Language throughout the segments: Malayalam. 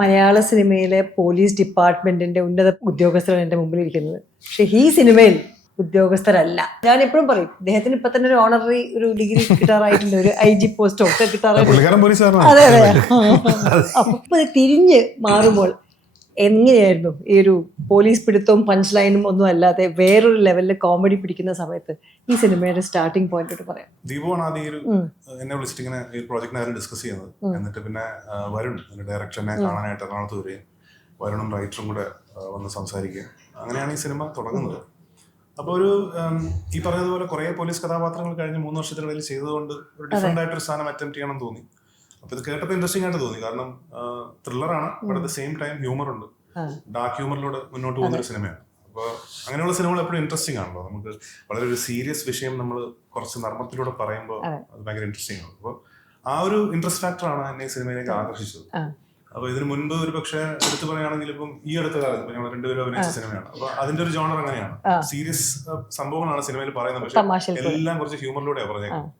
മലയാള സിനിമയിലെ പോലീസ് ഡിപ്പാർട്ട്മെന്റിന്റെ ഉന്നത ഉദ്യോഗസ്ഥരാണ് എൻ്റെ മുമ്പിൽ ഇരിക്കുന്നത്. പക്ഷെ ഈ സിനിമയിൽ ഉദ്യോഗസ്ഥരല്ല. ഞാൻ എപ്പോഴും പറയും, അദ്ദേഹത്തിന് ഇപ്പൊ തന്നെ ഒരു ഓണററി ഒരു ഡിഗ്രി കിട്ടാറായിട്ടുണ്ട്, ഒരു IG പോസ്റ്റോ ഒക്കെ കിട്ടാറായിട്ടുണ്ട്. അതെ അതെ. അപ്പൊ ഇത് തിരിഞ്ഞ് മാറുമ്പോൾ എങ്ങനെയായിരുന്നു ഈ ഒരു പോലീസ് പിടുത്തവും പഞ്ച് ലൈനും ഒന്നും അല്ലാതെ വേറൊരു ലെവലിൽ കോമഡി പിടിക്കുന്ന സമയത്ത് ഈ സിനിമയുടെ സ്റ്റാർട്ടിംഗ് പോയിന്റ് പറയാം? ദീപുവാണ് ആദ്യം എന്നെ വിളിച്ചിട്ട് ഇങ്ങനെ ഈ പ്രോജക്റ്റിനെ ഡിസ്കസ് ചെയ്യുന്നത്. എന്നിട്ട് പിന്നെ വരുൺ ഡയറക്ഷനെ കാണാനായിട്ട് എറണാകുളത്ത് വരികയും വരുണും റൈറ്ററും കൂടെ വന്ന് സംസാരിക്കുകയും അങ്ങനെയാണ് ഈ സിനിമ തുടങ്ങുന്നത്. അപ്പോൾ ഒരു ഈ പറഞ്ഞതുപോലെ കുറേ പോലീസ് കഥാപാത്രങ്ങൾ കഴിഞ്ഞ് 3 വർഷത്തിനിടയിൽ ചെയ്തുകൊണ്ട് ഒരു ഡിഫറെന്റ് ആയിട്ടൊരു സാധനം അറ്റംപ്റ്റ് ചെയ്യണം എന്ന് തോന്നി. അപ്പൊ ഇത് കേട്ടപ്പോൾ ഇൻട്രസ്റ്റിംഗ് ആയിട്ട് തോന്നി. കാരണം ത്രില്ലറാണ്, but at the same time humour ഉണ്ട്, ഡാർക്ക് ഹ്യൂമറിലൂടെ മുന്നോട്ട് പോകുന്ന ഒരു സിനിമയാണ്. അപ്പോൾ അങ്ങനെയുള്ള സിനിമകൾ എപ്പോഴും ഇൻട്രസ്റ്റിംഗ് ആണല്ലോ. നമുക്ക് വളരെ ഒരു സീരിയസ് വിഷയം നമ്മൾ കുറച്ച് നർമ്മത്തിലൂടെ പറയുമ്പോൾ അത് ഭയങ്കര ഇൻട്രസ്റ്റിംഗ് ആണ്. അപ്പോൾ ആ ഒരു ഇൻട്രസ്റ്റ് ഫാക്ടറാണ് എന്നെ ഈ സിനിമയിലേക്ക് ആകർഷിച്ചത്. അപ്പൊ ഇതിന് മുൻപ് ഒരു പക്ഷേ എടുത്തു പറയുകയാണെങ്കിൽ ഇപ്പം ഈ അടുത്ത കാലത്ത് ഇപ്പൊ ഞങ്ങൾ രണ്ടുപേരും അഭിനയിച്ച സിനിമയാണ്. അപ്പൊ അതിന്റെ ഒരു ജോണർ അങ്ങനെയാണ്, സീരിയസ് സംഭവങ്ങളാണ് സിനിമയിൽ പറയുന്നത്, പക്ഷെ എല്ലാം കുറച്ച് ഹ്യൂമറിലൂടെയാണ് പറഞ്ഞേക്കുന്നത്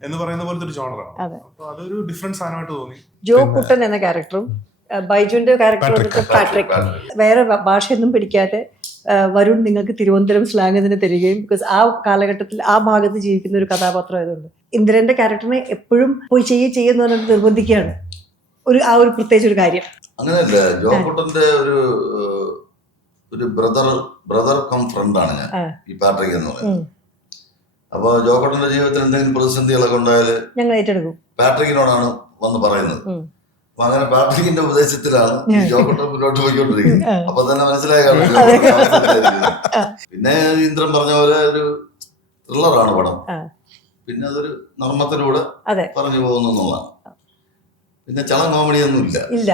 എന്ന് പറയുന്ന പോലത്തെ ഒരു ജോണറാണ്. അപ്പൊ അതൊരു ഡിഫറെന്റ് സാധനമായിട്ട് തോന്നി. ജോ കുട്ടൻ എന്ന ക്യാരക്ടറും ബൈജുവിന്റെ ക്യാരക്ടർ പാട്രിക്, വേറെ ഭാഷയൊന്നും പിടിക്കാതെ വരുൺ നിങ്ങൾക്ക് തിരുവനന്തപുരം സ്ലാങ് തന്നെ തരികയും, ബിക്കോസ് ആ കാലഘട്ടത്തിൽ ആ ഭാഗത്ത് ജീവിക്കുന്ന ഒരു കഥാപാത്രം ആയതുകൊണ്ട് ഇന്ദ്രന്റെ ക്യാരക്ടറിനെ എപ്പോഴും പോയി ചെയ്യുന്ന പറഞ്ഞിട്ട് നിർബന്ധിക്കുകയാണ്. ആ ഒരു പ്രത്യേകിച്ച് ഒരു കാര്യം അങ്ങനെയല്ല. ജോക്കുട്ടന്റെ ഒരു ബ്രദർ കം ഫ്രണ്ടാണ് ഞാൻ, ഈ പാട്രിക് എന്ന് പറയുന്നത്. അപ്പൊ ജോക്കുട്ടന്റെ ജീവിതത്തിൽ എന്തെങ്കിലും പ്രതിസന്ധികളൊക്കെ ഉണ്ടായാല് ഞങ്ങൾ ഏറ്റെടുക്കും, പാട്രിക്കിനോടാണ് വന്ന് പറയുന്നത്. അപ്പൊ അങ്ങനെ പാട്രിക്കിന്റെ ഉപദേശത്തിലാണ് ഈ ജോക്കുട്ടൻ മുന്നോട്ട് പോയിക്കൊണ്ടിരിക്കുന്നത്. അപ്പൊ തന്നെ മനസ്സിലായ പിന്നെ ഇന്ദ്രൻ പറഞ്ഞ പോലെ ഒരു ത്രില്ലറാണ് പടം. പിന്നെ അതൊരു നർമ്മത്തിലൂടെ പറഞ്ഞു പോകുന്നു എന്നുള്ളതാണ്. പിന്നെ ചളം കോമഡി ഒന്നും ഇല്ല.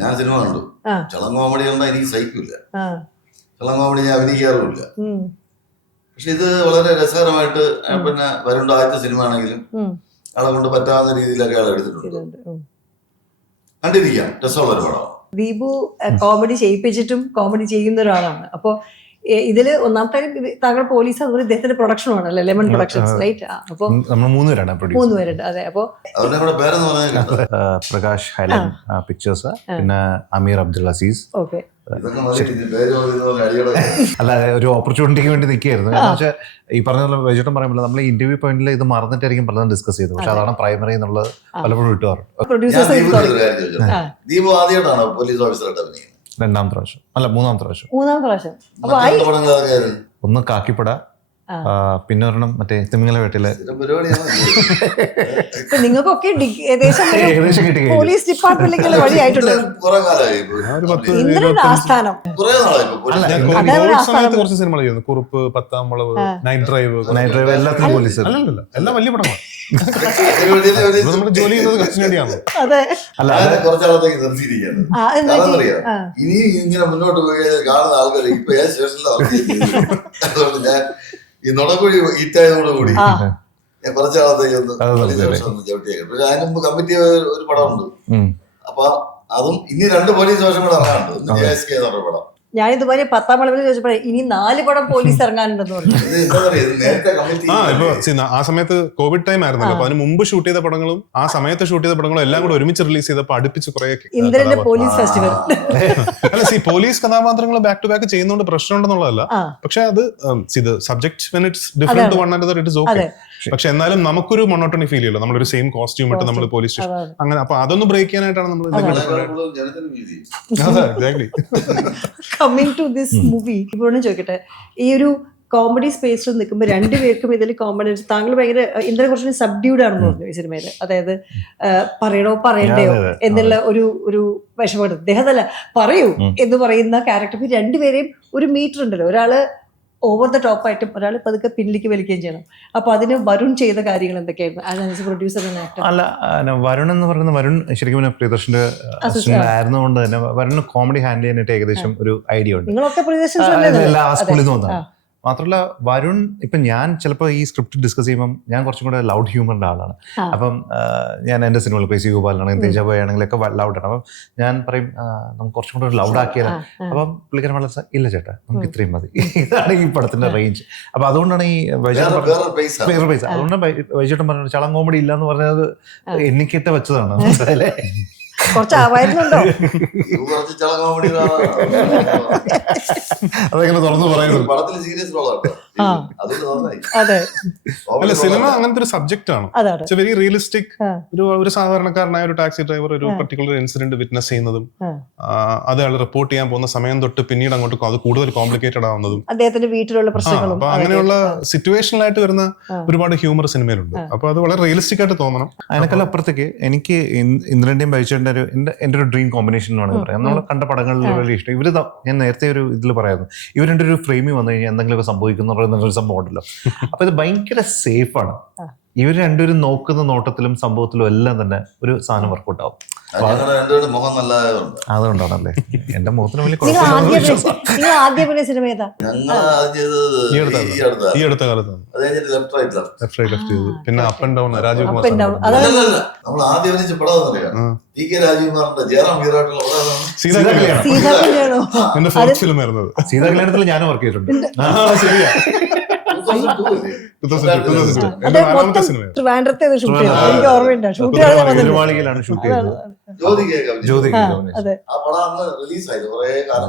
ഞാൻ സിനിമ കണ്ടു, ചളം കോമഡി കണ്ടാ എനിക്ക് സഹിക്കില്ല. ചളം കോമഡി ഞാൻ അഭിനയിക്കാറുമില്ല. പക്ഷെ ഇത് വളരെ രസകരമായിട്ട് പിന്നെ വരുണ്ട ആദ്യത്തെ സിനിമ ആണെങ്കിലും ആളെ കൊണ്ട് പറ്റാവുന്ന രീതിയിലൊക്കെ ആൾ എടുത്തിട്ടുണ്ട്. കണ്ടിരിക്കാം, രസമുള്ള ഒരു പടം. ദീപു കോമഡി ചെയ്യിപ്പിച്ചിട്ടും കോമഡി ചെയ്യുന്ന ഒരാളാണ്. അപ്പൊ ഇതില് ഒന്നാമത്തെ താങ്കൾ പോലീസ്, അതുപോലെ ഇദ്ദേഹത്തിന്റെ പ്രൊഡക്ഷനും ആണല്ലേ, ലെമൺ പ്രൊഡക്ഷൻസ്, റൈറ്റ്? അപ്പൊ നമ്മൾ 3 പേരുണ്ട്. അതെ. അപ്പൊ പ്രകാശ് ഹൈലൻ പിക്ചേഴ്സ്, പിന്നെ അമീർ അബ്ദുൽ അസീസ്. ഓക്കെ. അല്ല, ഒരു ഓപ്പർച്യൂണിറ്റിക്ക് വേണ്ടി നിൽക്കുകയായിരുന്നു. കാരണം വെച്ചാൽ ഈ പറഞ്ഞ വൈകിട്ടും പറയുമ്പോൾ നമ്മൾ ഈ ഇന്റർവ്യൂ പോയിന്റിൽ ഇത് മറന്നിട്ടായിരിക്കും പലതും ഡിസ്കസ് ചെയ്തത്. പക്ഷെ അതാണ് പ്രൈമറി എന്നുള്ളത് പലപ്പോഴും വിട്ടുമാറുണ്ട്. ദീപു ആദ്യമായിട്ടാണ് പോലീസ് ഓഫീസറായിട്ട് അഭിനയിക്കുന്നത്? 2ാമത്തെ പ്രാവശ്യം, അല്ല 3ാമത്തെ പ്രാവശ്യം. ഒന്ന് കാക്കിപ്പട, പിന്നെ ഒരെണ്ണം മറ്റേ തിമിംഗല വേട്ടില്. നിങ്ങൾക്കൊക്കെ ഏകദേശം പോലീസ് ഡിപ്പാർട്ട്മെന്റിലേക്കുള്ള വഴിയായിട്ടുണ്ട്. ആസ്ഥാനം കുറച്ച് സിനിമകൾ ചെയ്യുന്നു, കുറുപ്പ്, 10ാം വളവ്, നൈറ്റ് ഡ്രൈവ് എല്ലാത്തിനും പോലീസ്, എല്ലാം വലിയ പടമാണ്. നമ്മൾ ജോലി ചെയ്യുന്നത് കസ്റ്റഡിയാണ്. കുറച്ചാളത്തേക്ക് നിർത്തിയിരിക്കുകയാണ്. ഇനി ഇങ്ങനെ മുന്നോട്ട് പോയി കാണുന്ന ആൾക്കാർ ഇപ്പൊ ഏത് സ്റ്റേഷനിലാണ് അതുകൊണ്ട് ഞാൻ ഈ നുണക്കുഴി ഈറ്റായതോടുകൂടി ഞാൻ കുറച്ചാളത്തേക്ക് ഒന്ന് ചവിട്ടിയേക്കും. പക്ഷെ അതിന് മുമ്പ് കമ്മിറ്റി ഒരു പടമുണ്ട്. അപ്പൊ അതും ഇനി 2 പോലീസ് വേഷം കൂടെ ഇറങ്ങാനുണ്ട്. ഒന്ന് JSK എന്ന് പറഞ്ഞ പടം. ഞാനിതുപോലെ 10ാം വളവിൽ ചോദിച്ചപ്പോഴേ ഇനി 4 പടം പോലീസ് ഇറങ്ങാനുണ്ടെന്ന് പറഞ്ഞു. ആ സമയത്ത് കോവിഡ് ടൈം ആയിരുന്നല്ലോ. അപ്പൊ അതിന് മുമ്പ് ഷൂട്ട് ചെയ്ത പടങ്ങളും ആ സമയത്ത് ഷൂട്ട് ചെയ്ത പടങ്ങളും എല്ലാം കൂടെ ഒരുമിച്ച് റിലീസ് ചെയ്തപ്പോ അടുപ്പിച്ച് കുറെ ഇന്ദ്രന്റെ പോലീസ് ഫെസ്റ്റിവൽ. അല്ല, പോലീസ് കഥാപാത്രങ്ങൾ ബാക്ക് ടു ബാക്ക് ചെയ്യുന്നതുകൊണ്ട് പ്രശ്നമുണ്ടെന്നുള്ളതല്ല. പക്ഷെ അത് subject when it's different to one another it is okay. പക്ഷെ എന്നാലും നമുക്കൊരു മൊണോട്ടണി ഫീൽ ചെയ്യല്ലോ, നമ്മളൊരു സെയിം കോസ്റ്റ്യൂം ഇട്ട് നമ്മൾ പോലീസ് സ്റ്റേഷൻ അങ്ങനെ. അപ്പൊ അതൊന്ന് ബ്രേക്ക് ചെയ്യാനായിട്ടാണ് നമ്മൾ കമ്മിങ് ടു ദിസ് മൂവി. ഇപ്പോഴും ചോദിക്കട്ടെ, ഈ ഒരു കോമഡി സ്പേസിൽ നിൽക്കുമ്പോൾ 2 പേർക്കും ഇതിൽ കോമഡി, താങ്കൾ ഭയങ്കര ഇന്ദ്രൻ കുറച്ച് സബ്ഡ്യൂഡ് ആണെന്ന് പറഞ്ഞു ഈ സിനിമയില്. അതായത് പറയണോ പറയണ്ടയോ എന്നുള്ള ഒരു വിഷമമുണ്ട്. അദ്ദേഹത്തല്ല പറയൂ എന്ന് പറയുന്ന ക്യാരക്ടർ. 2 പേരെയും ഒരു മീറ്റർ ഉണ്ടല്ലോ, ഒരാള് ഓവർ ദ ടോപ്പ് ആയിട്ടും ഒരാൾ പതുക്കെ പിന്നിലേക്ക് വലിക്കുകയും ചെയ്യണം. അപ്പൊ അതിന് വരുൺ ചെയ്ത കാര്യങ്ങൾ എന്തൊക്കെയായിരുന്നു പ്രൊഡ്യൂസർ? അല്ല, വരുൺ എന്ന് പറയുന്നത് വരുൺ ശരിക്കും പ്രിയദർശന്റെ ആയിരുന്നുകൊണ്ട് തന്നെ വരുൺ കോമഡി ഹാൻഡിൽ ചെയ്യാനായിട്ട് ഏകദേശം ഒരു ഐഡിയ ഉണ്ട്. നിങ്ങളൊക്കെ സ്കൂളിൽ നിന്ന് വന്നതാണ്. മാത്രമല്ല വരുൺ, ഇപ്പം ഞാൻ ചിലപ്പോൾ ഈ സ്ക്രിപ്റ്റ് ഡിസ്കസ് ചെയ്യുമ്പം ഞാൻ കുറച്ചും കൂടെ ലൗഡ് ഹ്യൂമറിൻ്റെ ആളാണ്. അപ്പം ഞാൻ എൻ്റെ സിനിമകൾ ഇപ്പോൾ സി ഗോപാലനാണെങ്കിൽ തേജാബോയ് ആണെങ്കിലൊക്കെ ലൗഡാണ്. അപ്പം ഞാൻ പറയും നമുക്ക് കുറച്ചും കൂടെ ലൗഡ് ആക്കിയാൽ. അപ്പം പുള്ളിക്കാരൻ വളരെ ഇല്ല ചേട്ടാ, നമുക്ക് ഇത്രയും മതി, ഇതാണ് ഈ പടത്തിന്റെ റേഞ്ച്. അപ്പൊ അതുകൊണ്ടാണ് ഈ വേറെ പൈസ. അതുകൊണ്ടാണ് വൈചേട്ടൻ പറഞ്ഞത് ചളം കോമഡി ഇല്ല എന്ന് പറഞ്ഞത്. എനിക്കിട്ട് വെച്ചതാണ്. മനസ്സിലായില്ലേ? കുറച്ച് ആവായിരുന്നുണ്ടോ? കുറച്ച് ചള കോമഡി അതെങ്ങനെ തുറന്നു പറയുന്നത്? പടത്തിൽ സീരിയസ് റോളാട്ടോ. അതുകൊണ്ട് നന്നായി. അതെ അല്ല, സിനിമ അങ്ങനത്തെ ഒരു സബ്ജക്റ്റ് ആണ്. അതാണ്. It's very realistic. ഒരു സാധാരണക്കാരനായ ഒരു ടാക്സി ഡ്രൈവർ ഒരു പർട്ടിക്കുലർ ഇൻസിഡന്റ് വിറ്റ്നസ് ചെയ്യുന്നതും അത് അയാൾ റിപ്പോർട്ട് ചെയ്യാൻ പോകുന്ന സമയം തൊട്ട് പിന്നീട് അങ്ങോട്ട് അത് കൂടുതൽ കോംപ്ലിക്കേറ്റഡ് ആവുന്നതും അദ്ദേഹത്തിന്റെ വീട്ടിലുള്ള പ്രശ്നങ്ങളും. അപ്പൊ അങ്ങനെയുള്ള സിറ്റുവേഷനിലായിട്ട് വരുന്ന ഒരുപാട് ഹ്യൂമർ സിനിമയിലുണ്ട്. അപ്പൊ അത് വളരെ റിയലിസ്റ്റിക് ആയിട്ട് തോന്നണം. അതിനേക്കാൾ അപ്പുറത്തേക്ക് എനിക്ക് ഇന്ദ്രന്റെയും ബൈച്ചേട്ടൻ്റെ ഒരു എന്റെ ഒരു ഡ്രീം കോമ്പിനേഷൻ എന്ന് വേണമെങ്കിൽ പറയാം. നമ്മൾ കണ്ട പടങ്ങളിൽ വലിയ ഇഷ്ടം ഇവര് ഞാൻ നേരത്തെ ഒരു ഇതിൽ പറയായിരുന്നു, ഇവർ രണ്ട് ഒരു ഫ്രെയിമിൽ വന്നു കഴിഞ്ഞാൽ എന്തെങ്കിലുമൊക്കെ സംഭവിക്കുന്ന ഒരു സംഭവം ഉണ്ടല്ലോ. അപ്പൊ ഇത് ഭയങ്കര സേഫാണ്. ഇവർ രണ്ടുപേരും നോക്കുന്ന നോട്ടത്തിലും സംഭവത്തിലും എല്ലാം തന്നെ ഒരു സാധനം വർക്കൗട്ട് ആവും. മുഖം നല്ലതായതുകൊണ്ട് അതുകൊണ്ടാണല്ലേ എന്റെ മുഖത്തിന് വലിയ നിങ്ങൾ ആദ്യം സിനിമ ഏതാ? ഈ അടുത്ത കാലത്ത് പിന്നെ up and down Rajeev Kumar നമ്മൾ ആദ്യം അഭിനയിച്ച പടം അറിയാം. ടി.കെ. രാജീവ്കുമാറിന്റെ ജയറാം ഹീറോയിട്ടുള്ള സീതാകല്യാണോ? എന്റെ ഫോർത്ത് ഫിലിം ആയിരുന്നു. സീതാ കല്യാണത്തിൽ ഞാനും വർക്ക് ചെയ്തിട്ടുണ്ട്. ശരിയാ, നാലാമത്തെ സിനിമ. ട്രിവാൻഡ്രത്തെ ഷൂട്ട് ചെയ്തു, എനിക്ക് ഓർമ്മയുണ്ട്. ഷൂട്ട് തിരുവാളിയിലാണ് ഷൂട്ട് ചെയ്തത്. ജ്യോതി അതെ,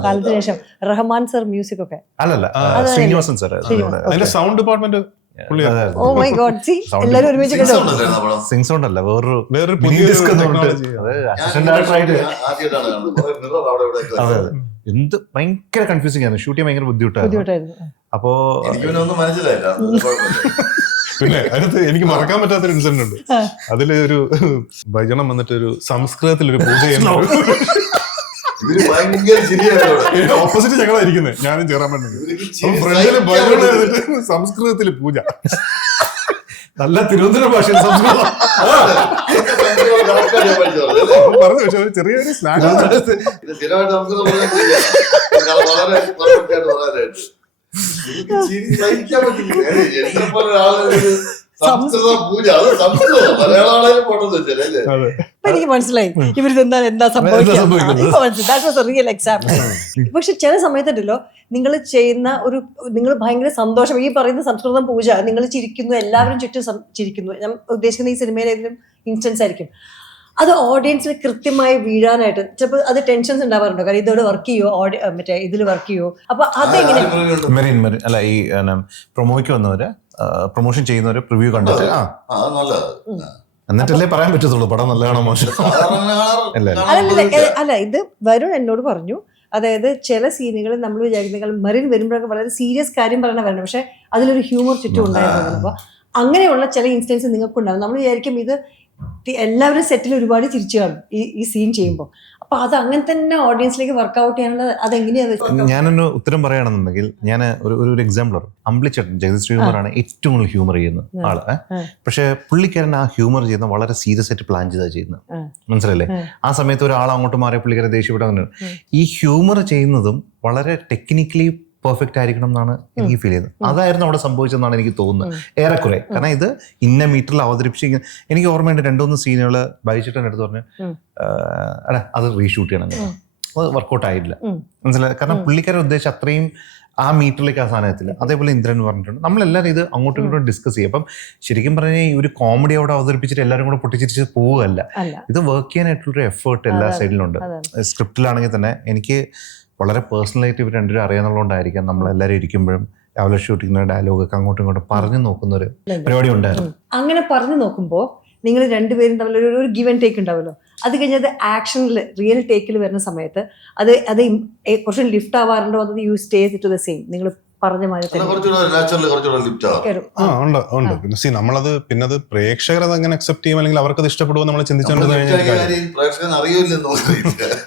കാലത്തിന് ശേഷം റഹ്മാൻ സർ മ്യൂസിക് ഒക്കെ. അല്ലല്ല, ശ്രീനിവാസൻ സാർ. അതിന്റെ sound department oh my god, സി എല്ലാരും ഒരുമിച്ച് കണ്ടു. സിംഗ് സൗണ്ട് അല്ല, വേറൊരു പുതിയ എന്ത് ഭയങ്കര കൺഫ്യൂസിംഗ് ആണ്. ഷൂട്ട് ചെയ്യാൻ ഭയങ്കര ബുദ്ധിമുട്ടായിരുന്നു. അപ്പോ പിന്നെ അതിനകത്ത് എനിക്ക് മറക്കാൻ പറ്റാത്തൊരു ഇൻസിഡന്റ് ഉണ്ട്. അതില് ഒരു ഭജനം വന്നിട്ട് ഒരു സംസ്കൃതത്തിൽ ഒരു പൂജ ചെയ്യുന്നു. ഓപ്പോസിറ്റ് ഞങ്ങളായിരിക്കുന്നത്, ഞാനും ചേരാൻ വേണ്ടി ഫ്രണ്ടില് ഭജന സംസ്കൃതത്തില് പൂജ. നല്ല തിരുവനന്തപുരം ഭാഷയിൽ സംസ്കൃതം പറഞ്ഞു. പക്ഷെ ചെറിയൊരു സ്ലാങ് എനിക്ക് മനസ്സിലായി ഇവരിതെന്താ സംഭവിക്കുന്നത്. Real example. പക്ഷെ ചില സമയത്തുണ്ടല്ലോ നിങ്ങൾ ചെയ്യുന്ന നിങ്ങൾ ഭയങ്കര സന്തോഷം, ഈ പറയുന്ന സംസ്കൃതം പൂജ, നിങ്ങൾ ചിരിക്കുന്നു, എല്ലാവരും ചുറ്റും ചിരിക്കുന്നു. ഞാൻ ഉദ്ദേശിക്കുന്ന ഈ സിനിമയിലെ ഏതെങ്കിലും ഇൻസ്റ്റൻസ് ആയിരിക്കും. അത് ഓഡിയൻസിന് കൃത്യമായി വീഴാനായിട്ട് ചിലപ്പോൾ അത് ടെൻഷൻസ് ഉണ്ടാവാറുണ്ടോ? കാരണം ഇതോട് വർക്ക് ചെയ്യോ, മറ്റേ ഇതിൽ വർക്ക് ചെയ്യോ? അപ്പൊ അതെങ്ങനെ? അല്ല, ഈ പ്രൊമോയ്ക്ക് വന്നവര്, പ്രൊമോഷൻ ചെയ്യുന്നവര് പ്രിവ്യൂ കണ്ടിട്ട് എന്നിട്ടല്ലേ പറയാൻ പറ്റത്തുള്ളൂ പടം നല്ലതാണോ മോശം. അല്ല, ഇത് വരുൺ എന്നോട് പറഞ്ഞു, അതായത് ചില സീനുകൾ നമ്മൾ വിചാരിക്കുന്നേക്കാൾ മെറിൻ വരുമ്പോഴൊക്കെ വളരെ സീരിയസ് കാര്യം പറയണ വരണം, പക്ഷെ അതിലൊരു ഹ്യൂമർ ചുറ്റും ഉണ്ടായിരുന്നു. അപ്പൊ അങ്ങനെയുള്ള ചില ഇൻസ്റ്റൻസ് നിങ്ങൾക്കുണ്ടാവും. നമ്മൾ വിചാരിക്കും ഇത് എല്ലാവരും സെറ്റിൽ ഒരുപാട് ചിരിച്ചു കാണും ഈ സീൻ ചെയ്യുമ്പോൾ. അപ്പൊ അത് അങ്ങനെ തന്നെ ഓഡിയൻസിലേക്ക് വർക്ക്ഔട്ട് ചെയ്യാനുള്ള അതെങ്ങനെയാണ്? ഞാനൊരു ഉത്തരം പറയുകയാണെന്നുണ്ടെങ്കിൽ ഞാൻ ഒരു എക്സാമ്പിൾ പറയും. അമ്പിളിച്ചേട്ടൻ, ജഗദീഷ് ശ്രീകുമാറാണ് ഏറ്റവും കൂടുതൽ ഹ്യൂമർ ചെയ്യുന്ന ആള്. പക്ഷെ പുള്ളിക്കാരൻ ആ ഹ്യൂമർ ചെയ്യുന്ന വളരെ സീരിയസ് ആയിട്ട് പ്ലാൻ ചെയ്താ ചെയ്യുന്നത്. മനസ്സിലല്ലേ? ആ സമയത്ത് ഒരാൾ അങ്ങോട്ട് മാറിയ പുള്ളിക്കാരെ ദേഷ്യപ്പെടാൻ. ഈ ഹ്യൂമർ ചെയ്യുന്നതും വളരെ ടെക്നിക്കലി പെർഫെക്റ്റ് ആയിരിക്കണം എന്നാണ് എനിക്ക് ഫീൽ ചെയ്യുന്നത്. അതായിരുന്നു അവിടെ സംഭവിച്ചതെന്നാണ് എനിക്ക് തോന്നുന്നത് ഏറെക്കുറെ. കാരണം ഇത് ഇന്ന മീറ്ററിൽ അവതരിപ്പിച്ച് എനിക്ക് ഓർമ്മയുണ്ട് 2-3 സീനുകൾ ബൈച്ചേട്ടൻ എടുത്ത് പറഞ്ഞു, അല്ല അത് റീഷൂട്ട് ചെയ്യണം, അത് വർക്കൗട്ട് ആയില്ല. മനസ്സിലായി? കാരണം പുള്ളിക്കാരെ ഉദ്ദേശിച്ച അത്രയും ആ മീറ്ററിലേക്ക് ആ സാധനത്തില്ല. അതേപോലെ ഇന്ദ്രൻ പറഞ്ഞിട്ടുണ്ട്. നമ്മളെല്ലാവരും ഇത് അങ്ങോട്ടും ഇങ്ങോട്ടും ഡിസ്കസ് ചെയ്യും. അപ്പം ശരിക്കും പറഞ്ഞാൽ ഈ ഒരു കോമഡി അവിടെ അവതരിപ്പിച്ചിട്ട് എല്ലാവരും കൂടെ പൊട്ടിച്ചിരിച്ച് പോവുകയല്ല. ഇത് വർക്ക് ചെയ്യാനായിട്ടുള്ളൊരു എഫേർട്ട് എല്ലാ സൈഡിലുണ്ട്. സ്ക്രിപ്റ്റിലാണെങ്കിൽ തന്നെ എനിക്ക് വളരെ പേഴ്സണലായിട്ട് ഇവർ രണ്ടുപേരും അറിയാന്നുള്ളതുകൊണ്ടായിരിക്കാം നമ്മളെല്ലാവരും ഇരിക്കുമ്പോഴും രാവിലെ ഷൂട്ടിങ്ങിന്റെ ഡയലോഗൊക്കെ അങ്ങോട്ടും ഇങ്ങോട്ടും പറഞ്ഞു നോക്കുന്ന ഒരു പരിപാടി ഉണ്ടായിരുന്നു. അങ്ങനെ പറഞ്ഞു നോക്കുമ്പോൾ നിങ്ങൾ രണ്ടുപേരും തമ്മിൽ ഒരു ഗിവ് ആൻഡ് ടേക്ക് ഉണ്ടാവുമല്ലോ. അത് കഴിഞ്ഞത് ആക്ഷനിൽ റിയൽ ടേക്കിൽ വരുന്ന സമയത്ത് അത് കുറച്ച് ലിഫ്റ്റ് ആവാറുണ്ടോ? അത് you stay to the same നിങ്ങൾ പറഞ്ഞ മാതിരി ഉണ്ട്. പിന്നെ നമ്മളത് പിന്നെ അത് പ്രേക്ഷകർ അത് അങ്ങനെ അക്സെപ്റ്റ് ചെയ്യും അല്ലെങ്കിൽ അവർക്ക് അത് ഇഷ്ടപ്പെടുമോ നമ്മൾ ചിന്തിച്ചുകൊണ്ട്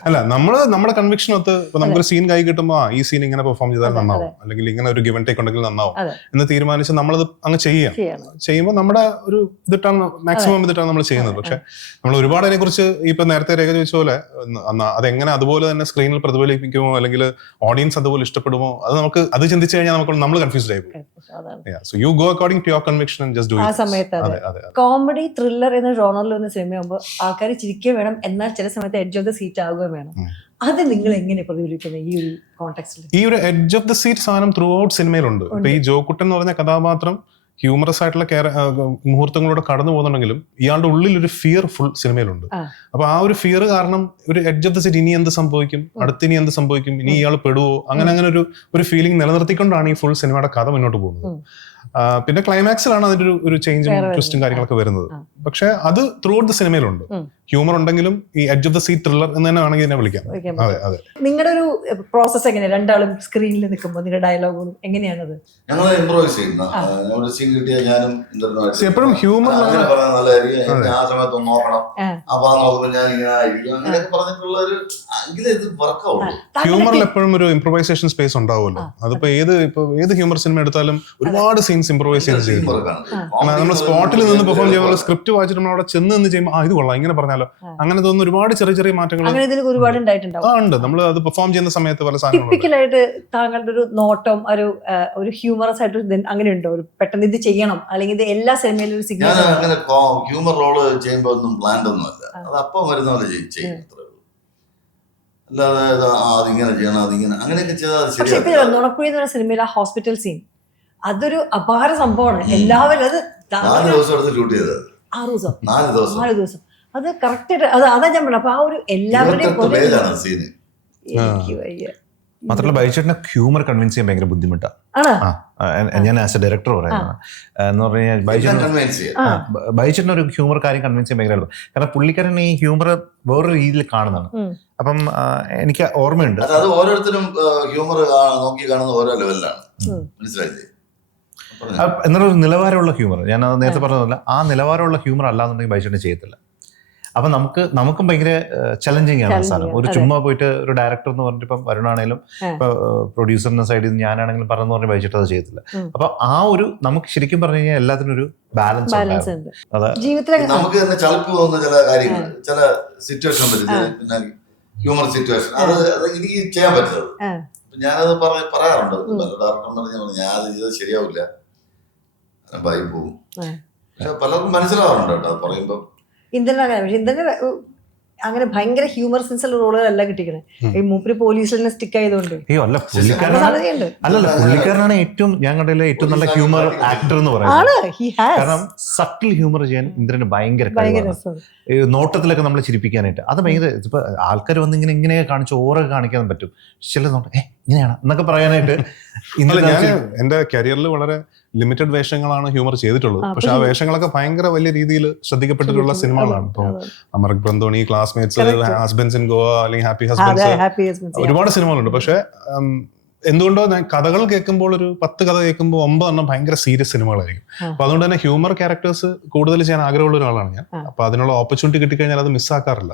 അല്ല, നമ്മുടെ കൺവിക്ഷൻ ഒത്ത് നമുക്കൊരു സീൻ കൈ കിട്ടുമ്പോൾ ഈ സീൻ ഇങ്ങനെ പെർഫോം ചെയ്താൽ നന്നാവും, അല്ലെങ്കിൽ ഇങ്ങനെ ഒരു ഗിവൻ ടേക്ക് ഉണ്ടെങ്കിൽ നന്നാവും എന്ന് തീരുമാനിച്ച് നമ്മളത് അങ്ങ് ചെയ്യുമ്പോൾ നമ്മുടെ ഒരു ഇതിട്ടാണ് മാക്സിമം ഇതിട്ടാണ് നമ്മൾ ചെയ്യുന്നത്. പക്ഷെ നമ്മൾ ഒരുപാട് അതിനെ കുറിച്ച് ഇപ്പൊ നേരത്തെ രേഖ ചോദിച്ച പോലെ അതെങ്ങനെ അതുപോലെ തന്നെ സ്ക്രീനിൽ പ്രതിഫലിപ്പിക്കുമോ അല്ലെങ്കിൽ ഓഡിയൻസ് അതുപോലെ ഇഷ്ടപ്പെടുമോ, അത് നമുക്ക് അത് ചിന്തിച്ചു കഴിഞ്ഞാൽ നമ്മൾ കൺഫ്യൂസ്ഡ് ആയി പോകും. So you go according to your conviction and just do it. ആ സമയത്ത് കോമഡി ത്രില്ലർ എന്ന ജോണറിൽ വന്ന സിനിമയാകുമ്പോൾ ആൾക്കാർ ചിരിക്കുകയും വേണം, എന്നാൽ ചില സമയത്ത് എഡ്ജ് ഓഫ് ദ സീറ്റ് ആവുകയും വേണം. അത് നിങ്ങൾ എങ്ങനെ പ്രതിഫലിക്കുന്നത് ഈ ഒരു കോണ്ടെക്സ്റ്റിൽ? ഈ ഒരു എഡ്ജ് ഓഫ് ദ സീറ്റ് സാധനം ത്രൂ ഔട്ട് സിനിമയിലുണ്ട്. ഇപ്പൊ ഈ ജോക്കുട്ടൻ എന്ന് പറഞ്ഞ കഥാപാത്രം ഹ്യൂമറസ് ആയിട്ടുള്ള മുഹൂർത്തങ്ങളോടെ കടന്നു പോകുന്നുണ്ടെങ്കിലും ഇയാളുടെ ഉള്ളിൽ ഒരു ഫിയർ ഫുൾ സിനിമയിലുണ്ട്. അപ്പൊ ആ ഒരു ഫിയർ കാരണം ഒരു എഡ്ജ് ഓഫ് ദ സീറ്റ്, ഇനി എന്ത് സംഭവിക്കും, അടുത്തിനി എന്ത് സംഭവിക്കും, ഇനി ഇയാൾ പെടുവോ, അങ്ങനെ ഒരു ഫീലിംഗ് നിലനിർത്തിക്കൊണ്ടാണ് ഈ ഫുൾ സിനിമയുടെ കഥ മുന്നോട്ട് പോകുന്നത്. പിന്നെ ക്ലൈമാക്സിലാണ് അതിന്റെ ഒരു ചേഞ്ചും ട്വിസ്റ്റും കാര്യങ്ങളൊക്കെ വരുന്നത്. പക്ഷെ അത് ത്രൂ ഔട്ട് ദ സിനിമയിലുണ്ട്. ഹ്യൂമർ ഉണ്ടെങ്കിലും ഈ edge of the seat thriller എന്ന് തന്നെ വേണമെങ്കിൽ ഇതിനെ വിളിക്കാം. അതെ അതെ. നിങ്ങളുടെ ഒരു പ്രോസസ് എങ്ങനെയാണ്? രണ്ടാളും സ്ക്രീനിൽ നിൽക്കുമ്പോൾ നിങ്ങളുടെ ഡയലോഗും എങ്ങനെയാണത്? ഞങ്ങൾ ഇംപ്രൂവൈസ് ചെയ്യുന്ന സീൻ കിട്ടിയ ഞാനും എപ്പോഴും ഹ്യൂമർ നല്ലതായിരിക്കും, ആ സമയത്ത് ഒന്ന് നോക്കണം, അപ്പൊ ആ നോക്കുമ്പോൾ ഞാൻ ഇങ്ങനെ ആയിരിക്കും, അങ്ങനെയൊക്കെ പറഞ്ഞിട്ടുള്ള ഒരു ഇത് വർക്കാവുള്ളൂ. ഹ്യൂമറിൽ എപ്പോഴും ഒരു ഇംപ്രൂവൈസേഷൻ സ്പേസ് ഉണ്ടാവുമല്ലോ. അതിപ്പോ ഏത് ഹ്യൂമർ സിനിമ എടുത്താലും ഒരുപാട് സീൻസ് ഇംപ്രൂവൈസ് ചെയ്ത് ചെയ്യും. നമ്മൾ സ്പോട്ടിൽ നിന്ന് പെർഫോം ചെയ്യുമ്പോൾ സ്ക്രിപ്റ്റ് വായിച്ചിട്ട് നമ്മൾ അവിടെ ചെന്ന് നിന്ന് ചെയ്യുമ്പോൾ ഇത് കൊള്ളാം, ഇങ്ങനെ പറഞ്ഞാലോ, അങ്ങനെ തോന്നുന്ന ഒരുപാട് ചെറിയ ചെറിയ മാറ്റങ്ങൾ ഉണ്ട്. നമ്മൾ അത് പെർഫോം ചെയ്യുന്ന സമയത്ത് പല സാധനങ്ങളായിട്ട് താങ്കളുടെ ഒരു നോട്ടം ഒരു ഹ്യൂമറസ് ആയിട്ട് അങ്ങനെ ഉണ്ടോ? ഒരു പെട്ടെന്ന് ഇത് ചെയ്യണം, അല്ലെങ്കിൽ ഇത് എല്ലാ സിനിമയിലും ഒരു സിഗ്നൽ. അങ്ങനെ ഹ്യൂമർ റോള് ചെയ്യുമ്പോൾ ഒന്നും പ്ലാൻഡ് ഒന്നും അല്ല, അത് അപ്പം വരുന്ന പോലെ ചെയ്യും. അല്ലാതെ അതിങ്ങനെ ചെയ്യണം, അതിങ്ങനെ അങ്ങനെയൊക്കെ ചെയ്താൽ നുണക്കുഴി എന്ന് പറയുന്ന സിനിമയിൽ ആ ഹോസ്പിറ്റൽ സീൻ അതൊരു അപാര സംഭവമാണ്. എല്ലാവരും അത് 4 ദിവസം എടുത്ത് ഷൂട്ട് ചെയ്തത്. 4 ദിവസം അത് കറക്റ്റ്. അതാ ഞാൻ പറഞ്ഞു. അപ്പൊ ആ ഒരു എല്ലാവരുടെയും മാത്രമല്ല ബൈചേട്ടനെ ഹ്യൂമർ കൺവിൻസ് ചെയ്യാൻ ഭയങ്കര ബുദ്ധിമുട്ടാണ്. ഞാൻ ആസ് എ ഡയറക്ടർ പറയുന്നത് എന്ന് പറഞ്ഞു കഴിഞ്ഞാൽ ബൈചേട്ടൻ ഒരു ഹ്യൂമർ കാര്യം കൺവിൻസ് ചെയ്യാൻ ഭയങ്കര എളുപ്പം. കാരണം പുള്ളിക്കാരൻ ഈ ഹ്യൂമർ വേറൊരു രീതിയിൽ കാണുന്നതാണ്. അപ്പം എനിക്ക് ഓർമ്മയുണ്ട്, അത് ഓരോരുത്തരും ഹ്യൂമർ നോക്കി കാണുന്ന ഓരോ ലെവലിലാണ്, മനസ്സിലായില്ലേ? എന്നൊരു നിലവാരമുള്ള ഹ്യൂമർ, ഞാൻ നേരത്തെ പറഞ്ഞതല്ല, ആ നിലവാരമുള്ള ഹ്യൂമർ അല്ലാന്നുണ്ടെങ്കിൽ ബൈചേട്ടൻ ചെയ്യത്തില്ല. അപ്പൊ നമുക്കും ഭയങ്കര ചലഞ്ചിങ് ആണ് സാധനം. ഒരു ചുമ്മാ പോയിട്ട് ഒരു ഡയറക്ടർ എന്ന് പറഞ്ഞിട്ട് ഇപ്പം വരുണാണേലും ഇപ്പൊ പ്രൊഡ്യൂസറിന്റെ സൈഡിൽ നിന്ന് ഞാനാണെങ്കിലും പറഞ്ഞു പറഞ്ഞ് ബൈചേട്ടൻ അത് ചെയ്യത്തില്ല. അപ്പൊ ആ ഒരു നമുക്ക് ശരിക്കും പറഞ്ഞു കഴിഞ്ഞാൽ എല്ലാത്തിനും ഒരു ബാലൻസ് ഉണ്ട്. ജീവിതത്തിൽ നമുക്ക് തന്നെ ചളിപ്പ് തോന്നുന്ന ചില കാര്യങ്ങൾ, ചില സിറ്റുവേഷൻ പിന്നെ ഹ്യൂമർ സിറ്റുവേഷൻ, അത് എനിക്ക് ചെയ്യാൻ പറ്റുന്നത്. ഞാനത് പറയാറുണ്ട് ഡയറക്ടർ, ഞാൻ അത് ചെയ്തത് ശരിയാവില്ല, ഭയം പോകും. പക്ഷെ പലർക്കും മനസ്സിലാവാറുണ്ട് കേട്ടോ അത് പറയുമ്പോ. ഇന്ദ്രന് അങ്ങനെ ഭയങ്കര ഹ്യൂമർ സെൻസ് ഉള്ള റോളുകളല്ല കിട്ടിക്കണേ. ഈ മൂപ്പര് പോലീസിൽ തന്നെ സ്റ്റിക്ക് ആയതുകൊണ്ട്. അല്ല പുള്ളിക്കാരനാണ് ഏറ്റവും ഞാൻ കണ്ടതിലെ ഏറ്റവും നല്ല ഹ്യൂമർ ആക്ടർ എന്ന് പറയുന്നത്. കാരണം സട്ടിൽ ഹ്യൂമർ ചെയ്യാൻ ഇന്ദ്രന് ഭയങ്കര നോട്ടത്തിലൊക്കെ നമ്മളെ ചിരിപ്പിക്കാനായിട്ട് അത് ഭയങ്കര. ഇപ്പൊ ആൾക്കാർ വന്ന് ഇങ്ങനെ കാണിച്ച് ഓരോ കാണിക്കാൻ പറ്റും. ചില നോട്ടം ഇങ്ങനെയാണ് എന്നൊക്കെ പറയാനായിട്ട്. ഞാൻ എന്റെ കരിയറിൽ വളരെ ലിമിറ്റഡ് വേഷങ്ങളാണ് ഹ്യൂമർ ചെയ്തിട്ടുള്ളത്. പക്ഷെ ആ വേഷങ്ങളൊക്കെ ഭയങ്കര വലിയ രീതിയിൽ ശ്രദ്ധിക്കപ്പെട്ടിട്ടുള്ള സിനിമകളാണ്. ഇപ്പൊ അമർക്ക് ബ്രന്തോണി, ക്ലാസ്മേറ്റ്സ്, ഹസ്ബൻഡ്സ് ഇൻ ഗോവ, അല്ലെങ്കിൽ ഹാപ്പി ഹസ്ബൻഡ്സ്, ഒരുപാട് സിനിമകളുണ്ട്. പക്ഷെ എന്തുകൊണ്ടോ ഞാൻ കഥകൾ കേൾക്കുമ്പോൾ ഒരു 10 കഥ കേൾക്കുമ്പോൾ 9 എണ്ണം ഭയങ്കര സീരിയസ് സിനിമകളായിരിക്കും. അപ്പൊ അതുകൊണ്ട് തന്നെ ഹ്യൂമർ ക്യാരക്ടേഴ്സ് കൂടുതൽ ചെയ്യാൻ ആഗ്രഹമുള്ള ഒരാളാണ് ഞാൻ. അപ്പൊ അതിനുള്ള ഓപ്പർച്യൂണിറ്റി കിട്ടിക്കഴിഞ്ഞാൽ അത് മിസ്സാക്കാറില്ല.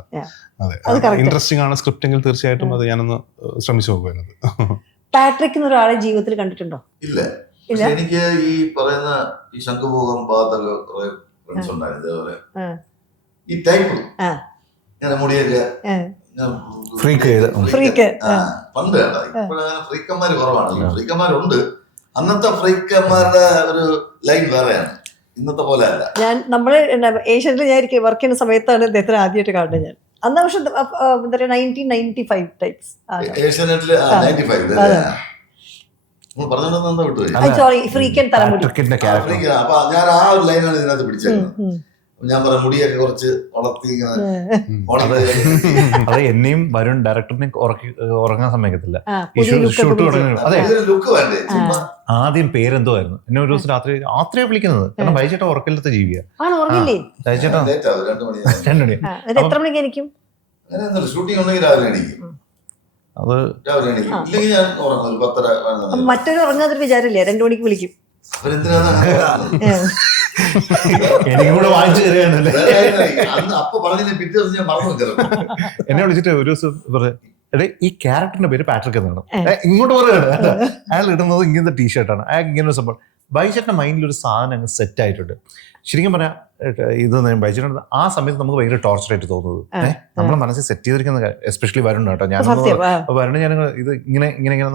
അതെ, ഇൻട്രസ്റ്റിംഗ് ആണ് സ്ക്രിപ്റ്റെങ്കിൽ തീർച്ചയായിട്ടും അത് ഞാനൊന്ന് ശ്രമിച്ചു നോക്കുന്നത്. പാട്രിക് എന്നൊരാളെ ജീവിതത്തിൽ കണ്ടിട്ടുണ്ടോ? ഇല്ല. എനിക്ക് ഈ പറയുന്ന ഈ ശംഖുമുഖം ഭാഗത്തൊക്കെ കുറെ ഫ്രണ്ട്സ് ഉണ്ടായിരുന്നു. ഇതേപോലെ ഈ ടൈപ്പ് ഇങ്ങനെ മുടിയൊക്കെ പണ്ട് കേട്ടോ. ഇപ്പോഴങ്ങനെ ഫ്രീക്കന്മാര് കുറവാണ്. ഈ ഫ്രീക്കന്മാരുണ്ട്. അന്നത്തെ ഫ്രീക്കന്മാരുടെ ഒരു ലൈൻ വേറെയാണ്, ഇന്നത്തെ പോലെ അല്ല. നമ്മള് ഏഷ്യനിൽ ഞാൻ വർക്ക് ചെയ്യുന്ന സമയത്താണ് അദ്ദേഹത്തിന് ആദ്യമായിട്ട് കാണുന്നത്. ഞാൻ അന്ന് പക്ഷെ 1995 ടൈപ്സ് ഏഷ്യാനെറ്റില് 95 അപ്പൊ ഞാൻ ആ ഒരു ലൈനാണ് ഇതിനകത്ത് പിടിച്ചേക്കുന്നത്. ഞാൻ പറയാം മുടിയൊക്കെ കുറച്ച് വളർത്തി. അത് എന്നെയും വരുൺ ഡയറക്ടറിനെ ഉറങ്ങാൻ സമ്മതിക്കത്തില്ല. ലുക്ക് വേണ്ടേ? ആദ്യം പേരെന്തോ ആയിരുന്നു. എന്നെ ഒരു ദിവസം രാത്രിയെ വിളിക്കുന്നത്. കാരണം ബൈചേട്ട ഉറക്കലത്തെ ജീവിക്കുക. ബൈചേട്ടാ 2 മണി. ഷൂട്ടിംഗ് ഉണ്ടെങ്കിൽ രാവിലെ എണീക്കും. അത് രാവിലെ എണീക്കും. ഇല്ലെങ്കിൽ ഞാൻ ഉറങ്ങും 10:30. മറ്റൊരു ഉറങ്ങാതൊരു വിചാരമില്ലേ? 2 മണിക്ക് വിളിക്കും. എനിക്ക് കൂടെ വാങ്ങിച്ചു തരികയാണല്ലേ. അപ്പൊ പറഞ്ഞ പിറ്റേ ദിവസം ഞാൻ മറന്നു. എന്നെ വിളിച്ചിട്ട് ഒരു ദിവസം ഈ ക്യാരക്ടറിന്റെ പേര് പാട്രിക് എന്നാണ്. ഇങ്ങോട്ട് പറയുകയാണ്. അയാൾ ഇടുന്നത് ഇങ്ങനത്തെ ടീഷർട്ടാണ്. അയാൾ ഇങ്ങനെ ഒരു സംഭവം. ബൈചേട്ടന്റെ മൈൻഡിൽ ഒരു സാധനം അങ്ങ് സെറ്റ് ആയിട്ടുണ്ട്. ശരിക്കും പറയാം ഇത് ബൈചേട്ടൻ ആ സമയത്ത് നമുക്ക് ഭയങ്കര ടോർച്ചറായിട്ട് തോന്നുന്നത് നമ്മുടെ മനസ്സിൽ സെറ്റ് ചെയ്തിരിക്കുന്ന, എസ്പെഷ്യലി വരുൺ കേട്ടോ. വരുണ് ഞാൻ ഇത് ഇങ്ങനെ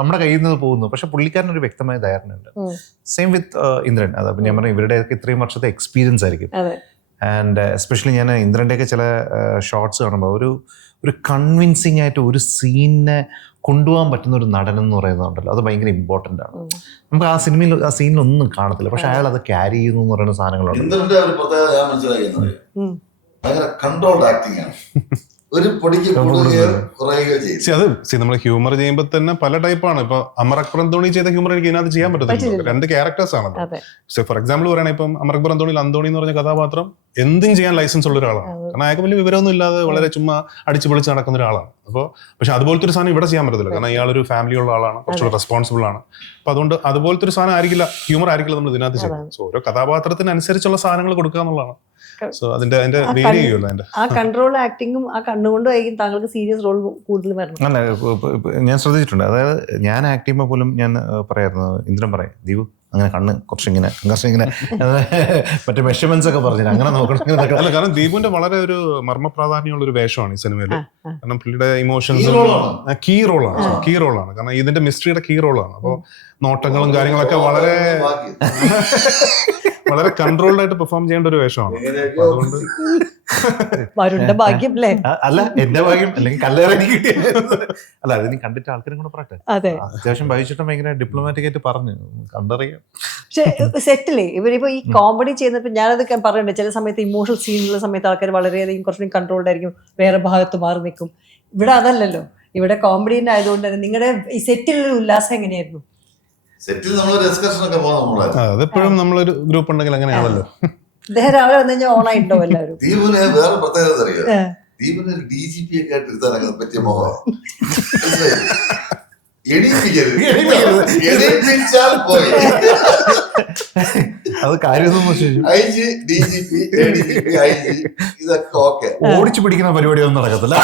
നമ്മുടെ കയ്യിൽ നിന്ന് പോകുന്നു. പക്ഷെ പുള്ളിക്കാരനൊരു വ്യക്തമായ ധാരണയുണ്ട്. സെയിം വിത്ത് ഇന്ദ്രൻ. അത് ഞാൻ പറഞ്ഞ ഇവരുടെയൊക്കെ ഇത്രയും വർഷത്തെ എക്സ്പീരിയൻസ് ആയിരിക്കും. ആൻഡ് എസ്പെഷ്യലി ഞാൻ ഇന്ദ്രൻ്റെയൊക്കെ ചില ഷോർട്സ് കാണുമ്പോൾ ഒരു കൺവിൻസിങ് ആയിട്ട് ഒരു സീനിനെ കൊണ്ടുപോകാൻ പറ്റുന്ന ഒരു നടൻ എന്ന് പറയുന്നുണ്ടല്ലോ, അത് ഭയങ്കര ഇമ്പോർട്ടൻ്റ് ആണ്. നമുക്ക് ആ സിനിമയിൽ ആ സീനിലൊന്നും കാണത്തില്ല, പക്ഷെ അയാൾ അത് ക്യാരി ചെയ്യുന്നു എന്ന് പറയുന്ന സാധനങ്ങളുണ്ട്. ഇന്ദ്രന്റെ ഒരു പ്രത്യേകത ഞാൻ മനസ്സിലാക്കുന്നത് ഭയങ്കര കൺട്രോൾഡ് ആക്ടിങ് ആണ്. ഒരു പൊടിക്ക് കൂടുകയോ കുറയുകയോ ചെയ്യും. അത് നമ്മൾ ഹ്യൂമർ ചെയ്യുമ്പോൾ തന്നെ പല ടൈപ്പാണ്. ഇപ്പൊ അമർ അക്ബർ അന്തോണി ചെയ്ത ഹ്യൂമർ എനിക്ക് ഇതിനകത്ത് ചെയ്യാൻ പറ്റത്തില്ല. രണ്ട് ക്യാരക്ടേഴ്സ് ആണ്. ഫോർ എക്സാമ്പിൾ പറയുകയാണെങ്കിൽ ഇപ്പം അമർ അക്ബർ അന്തോണിയിൽ അന്തോണി എന്ന് പറഞ്ഞ കഥാപാത്രം എന്തും ചെയ്യാൻ ലൈസൻസ് ഉള്ള ഒരാളാണ്. കാരണം അയാൾക്ക് വലിയ വിവരമൊന്നും ഇല്ലാതെ വളരെ ചുമ്മാ അടിച്ചു പൊളിച്ച് നടക്കുന്ന ഒരാളാണ്. അപ്പോൾ പക്ഷെ അതുപോലത്തെ ഒരു സാധനം ഇവിടെ ചെയ്യാൻ പറ്റത്തില്ല. കാരണം ഇയാളൊരു ഫാമിലി ഉള്ള ആളാണ്, കുറച്ചുകൂടെ റെസ്പോൺസിബിൾ ആണ്. അപ്പൊ അതുകൊണ്ട് അതുപോലത്തെ ഒരു സാധനം ആയിരിക്കില്ല, ഹ്യൂമർ ആയിരിക്കില്ല നമ്മൾ ഇതിനകത്ത് ചെയ്യുന്നത്. സോ ഓരോ കഥാപാത്രത്തിനനുസരിച്ചുള്ള സാധനങ്ങൾ കൊടുക്കുക എന്നുള്ളതാണ്. സോ അതിന്റെ വേരി ചെയ്യുമല്ലോ അതിന്റെ ആ കൺട്രോൾ ആക്ടിങ്ങും ആ കണ്ണുകൊണ്ടായിരിക്കും താങ്കൾക്ക് സീരിയസ് റോൾ കൂടുതൽ വരണം. അല്ല, ഞാൻ ശ്രദ്ധിച്ചിട്ടുണ്ട്. അതായത് ഞാൻ ആക്ട് ചെയ്യുമ്പോൾ പോലും ഞാൻ പറയായിരുന്നു, ഇന്ദ്രൻ പറയും, ദീപു അങ്ങനെ കണ്ണ് കുറച്ചിങ്ങനെ മറ്റേ മെഷർമെന്റ്സ് ഒക്കെ പറഞ്ഞു അങ്ങനെ നോക്കണം. അല്ല, കാരണം ദീപുവിന്റെ വളരെ ഒരു മർമ്മ പ്രാധാന്യമുള്ള ഒരു വേഷമാണ് ഈ സിനിമയില്. കാരണം പുള്ളിയുടെ ഇമോഷൻസ് കീ റോളാണ്. കാരണം ഇതിന്റെ മിസ്റ്ററിയുടെ കീ റോളാണ്. അപ്പോൾ നോട്ടങ്ങളും കാര്യങ്ങളൊക്കെ വളരെ വളരെ കൺട്രോൾഡ് ആയിട്ട് പെർഫോം ചെയ്യേണ്ട ഒരു വേഷമാണ്. അതുകൊണ്ട് വരുണിന്റെ ഭാഗ്യം അല്ലേ? അല്ല, എന്റെ ഭാഗ്യം, അല്ലെങ്കിൽ കല്ലേറി കിട്ടിയ അല്ല, അതിന് കണ്ടിട്ട് ആൾക്കാരും കൂടെ പറയട്ടെ. അത്യാവശ്യം ഭയച്ചിട്ടും ഭയങ്കര ഡിപ്ലോമാറ്റിക് ആയിട്ട് പറഞ്ഞു കണ്ടറിയാം. പക്ഷെ സെറ്റിലേ ഇവരിപ്പോ ഈ കോമഡി ചെയ്യുന്നപ്പോ ഞാനതൊക്കെ പറയണ്ടേ, ചില സമയത്ത് ഇമോഷണൽ സീനുള്ള സമയത്ത് ആൾക്കാർ വളരെയധികം കുറച്ചുകൂടി കൺട്രോൾഡ് ആയിരിക്കും, വേറെ ഭാഗത്ത് മാറി നിൽക്കും. ഇവിടെ അതല്ലല്ലോ, ഇവിടെ കോമഡീന്റെ ആയതുകൊണ്ട് തന്നെ നിങ്ങളുടെ ഈ സെറ്റിലുള്ള ഉല്ലാസം എങ്ങനെയായിരുന്നു? സെറ്റിൽ നമ്മളൊരു എക്സ്കർഷൻ ഒക്കെ പോകാൻ അതെപ്പോഴും നമ്മളൊരു ഗ്രൂപ്പ് ഉണ്ടെങ്കിൽ അങ്ങനെയാണല്ലോ. ഇദ്ദേഹം രാവിലെ വന്നു കഴിഞ്ഞാൽ ഓണായിട്ടോ എല്ലാവരും. ദീപിന് വേറെ പ്രത്യേകത അറിയാം. ദീപിന് ഒരു DGP ഒക്കെ ആയിട്ട് എടുത്താൽ പറ്റിയ മോഹം. എണീപ്പിച്ചാൽ പോയി. അത് കാര്യം IG, DGP, ADGP, IG ഇതൊക്കെ ഓക്കെ. ഓടിച്ചു പിടിക്കുന്ന പരിപാടിയൊന്നും നടക്കത്തില്ല.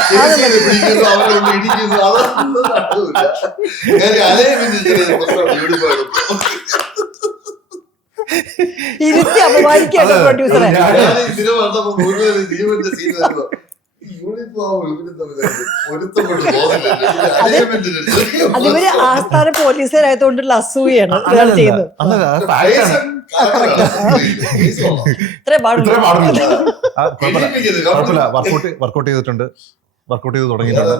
പിടിക്കുന്നു, അവരൊന്നും ഇടിക്കുന്നു, അതൊന്നും നടക്കില്ല. ഇരുത്തി അപമാനിക്കാണ് പ്രൊഡ്യൂസറെ. ഇതിന് വന്നപ്പോ മുഴുവൻ ദീപന്റെ സീൻ വരുമ്പോ അതിവര് ആസ്ഥാന പോലീസുകാരായതുകൊണ്ടുള്ള അസൂയാണ് ചെയ്യുന്നത്. വർക്കൗട്ട് ചെയ്തിട്ടുണ്ട്, വർക്കൗട്ട് ചെയ്ത് തുടങ്ങിയിട്ടുണ്ട്,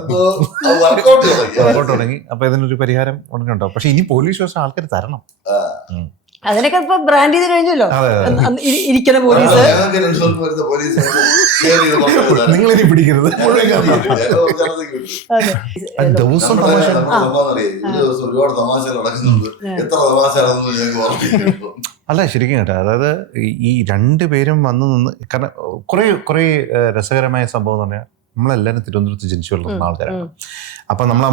വർക്കൗട്ട് തുടങ്ങി. അപ്പൊ ഇതിനൊരു പരിഹാരം ഉടനെയുണ്ടാവും. പക്ഷെ ഇനി പോലീസ് സ്റ്റേഷൻ ആൾക്കാർ തരണം. അതിനൊക്കെ ഇപ്പൊ ബ്രാൻഡ് ചെയ്ത് കഴിഞ്ഞല്ലോ. ഇരിക്കുന്ന പോലീസ് നിങ്ങളിനി പിടിക്കരുത്. ദിവസം ഒരുപാട് തമാശകൾ നടക്കുന്നുണ്ട്. എത്ര തമാശ അല്ല, ശരിക്കും കേട്ടോ. അതായത് ഈ രണ്ടുപേരും വന്നു നിന്ന്, കാരണം കുറെ രസകരമായ സംഭവം എന്ന് പറഞ്ഞാൽ നമ്മളെല്ലാവരും തിരുവനന്തപുരത്ത് ജനിച്ചു വളർന്ന ആൾക്കാരാണ്. അപ്പൊ നമ്മൾ